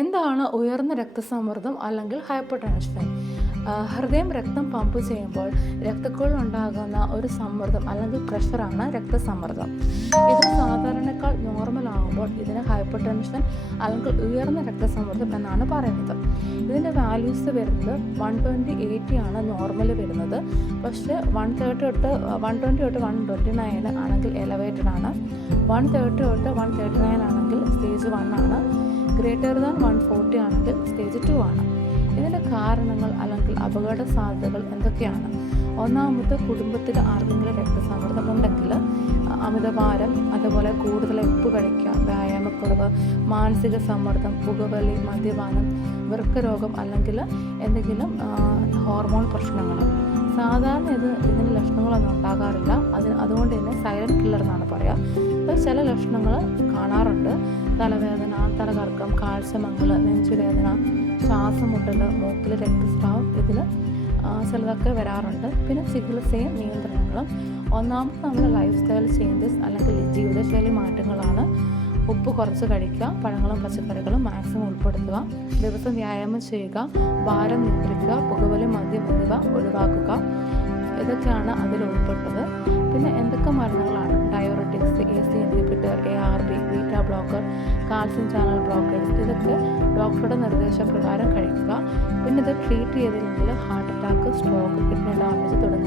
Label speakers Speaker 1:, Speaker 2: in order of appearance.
Speaker 1: എന്താണ് ഉയർന്ന രക്തസമ്മർദ്ദം അല്ലെങ്കിൽ ഹൈപ്പർ ടെൻഷൻ ഹൃദയം രക്തം പമ്പ് ചെയ്യുമ്പോൾ രക്തക്കുഴൽ ഉണ്ടാകുന്ന ഒരു സമ്മർദ്ദം അല്ലെങ്കിൽ പ്രഷറാണ് രക്തസമ്മർദ്ദം. ഇത് സാധാരണക്കാൾ നോർമൽ ആകുമ്പോൾ ഇതിന് ഹൈപ്പർ ടെൻഷൻ അല്ലെങ്കിൽ ഉയർന്ന രക്തസമ്മർദ്ദം എന്നാണ് പറയുന്നത്. ഇതിന്റെ വാല്യൂസ് വരുന്നത് വൺ ട്വന്റി എയ്റ്റി ആണ് നോർമൽ വരുന്നത്. പക്ഷേ വൺ തേർട്ടി തൊട്ട് വൺ ട്വന്റി തൊട്ട് വൺ ട്വന്റി നയൻ ആണെങ്കിൽ എലവേറ്റഡ് ആണ്. വൺ തേർട്ടി തൊട്ട് വൺ തേർട്ടി നയൻ ആണെങ്കിൽ സ്റ്റേജ് വൺ ആണ്. ഗ്രേറ്റർ ദാൻ വൺ ഫോർട്ടി ആണെങ്കിൽ സ്റ്റേജ് ടു ആണ്. ഇതിന്റെ കാരണങ്ങൾ അല്ലെങ്കിൽ അപകട സാധ്യതകൾ എന്തൊക്കെയാണ്? ഒന്നാമത് കുടുംബത്തിൽ ആർക്കെങ്കിലും രക്തസമ്മർദ്ദം ഉണ്ടെങ്കിൽ അമിതഭാരം അതുപോലെ കൂടുതൽ ഉപ്പ് കഴിക്കുക വ്യായാമക്കുറവ് മാനസിക സമ്മർദ്ദം പുകവലി മദ്യപാനം വൃക്കരോഗം അല്ലെങ്കിൽ എന്തെങ്കിലും ഹോർമോൺ പ്രശ്നങ്ങൾ. സാധാരണ ഇത് ഇതിന് ലക്ഷണങ്ങളൊന്നും ഉണ്ടാകാറില്ല. അതിന് അതുകൊണ്ട് തന്നെ സൈലന്റ് കില്ലർ എന്നാണ് പറയുക. ചില ലക്ഷണങ്ങൾ കാണാറുണ്ട്. തലവേദന തലകറക്കം കാഴ്ചമങ്ങൾ നെഞ്ചുവേദന ശ്വാസം മുട്ടൽ മൂക്കിൽ രക്തസ്രാവം ഇതിൽ ചിലതൊക്കെ വരാറുണ്ട്. പിന്നെ ചികിത്സയും നിയന്ത്രണങ്ങളും. ഒന്നാമത് നമ്മുടെ ലൈഫ് സ്റ്റൈൽ ചേഞ്ചസ് അല്ലെങ്കിൽ ജീവിതശൈലി മാറ്റങ്ങളാണ്. ഉപ്പ് കുറച്ച് കഴിക്കുക പഴങ്ങളും പച്ചക്കറികളും മാക്സിമം ഉൾപ്പെടുത്തുക. ദിവസം വ്യായാമം ചെയ്യുക ഭാരം നിയന്ത്രിക്കുക പുകവലി മദ്യം എന്നിവ ഒഴിവാക്കുക. ഇതൊക്കെയാണ് അതിൽ ഉൾപ്പെട്ടത്. പിന്നെ എന്തൊക്കെ മരുന്നുകളാണ് diuretics A C inhibitor A R B beta blocker calcium channel blockers ഇതൊക്കെ ഡോക്ടറുടെ നിർദ്ദേശപ്രകാരം കഴിക്കുക. പിന്നെ ഇത് ട്രീറ്റ് ചെയ്തില്ലെങ്കിൽ heart attack stroke kidney damage തുടങ്ങിയ